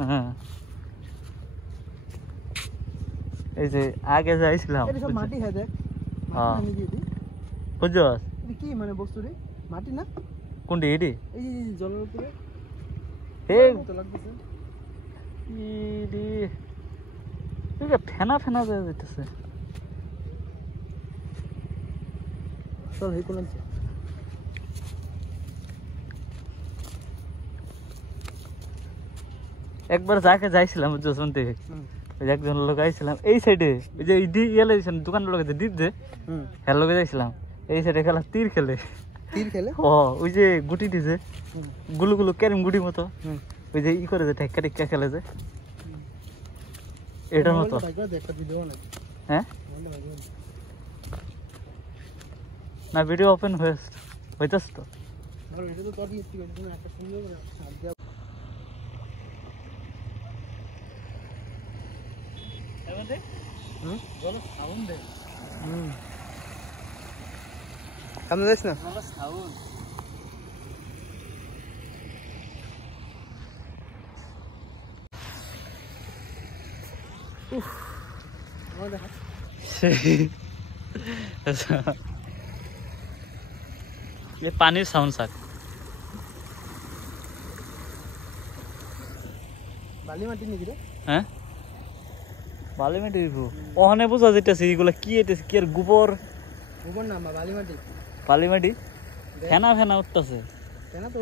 হ্যাঁ এই যে আগে যাইছিলাম এটা সব মাটি হয় দেখ হ্যাঁ মাটি আমি দিয়ে দিই বুঝছস এটা কি মানে বস্তু রে মাটি না কোনটি এডি এই যে জলের উপরে এই মতো লাগতেছে ইডি এটা ফেনা ফেনা যাইতেছে চল এই কোন একবার যাকে যাইছিলাম যশন থেকে ওই একজন লোক আইছিলাম এই সাইডে ওই যে ইয়ে দোকানের লোক যে দ্বীপ যে হ্যাঁ লোকে যাইছিলাম এই সাইডে খেলা তীর খেলে ও ওই যে গুটি দিছে গুলু গুলু ক্যারিম গুটি মতো ওই যে ই করে যে ঠেক্কা টেক্কা খেলে যে এটার মতো হ্যাঁ না ভিডিও ওপেন হইতেছ তো সামনে যাস না ये पानी साउंड साक বালি মাটি নাকি রে হ্যাঁ বালি মাটি ওখানে বুঝা যেতেছে এগুলা কি এতেছে কি আর গোবর গোবর না বালি মাটি বালি মাটি ফেনা ফেনা উঠতেছে কেন তো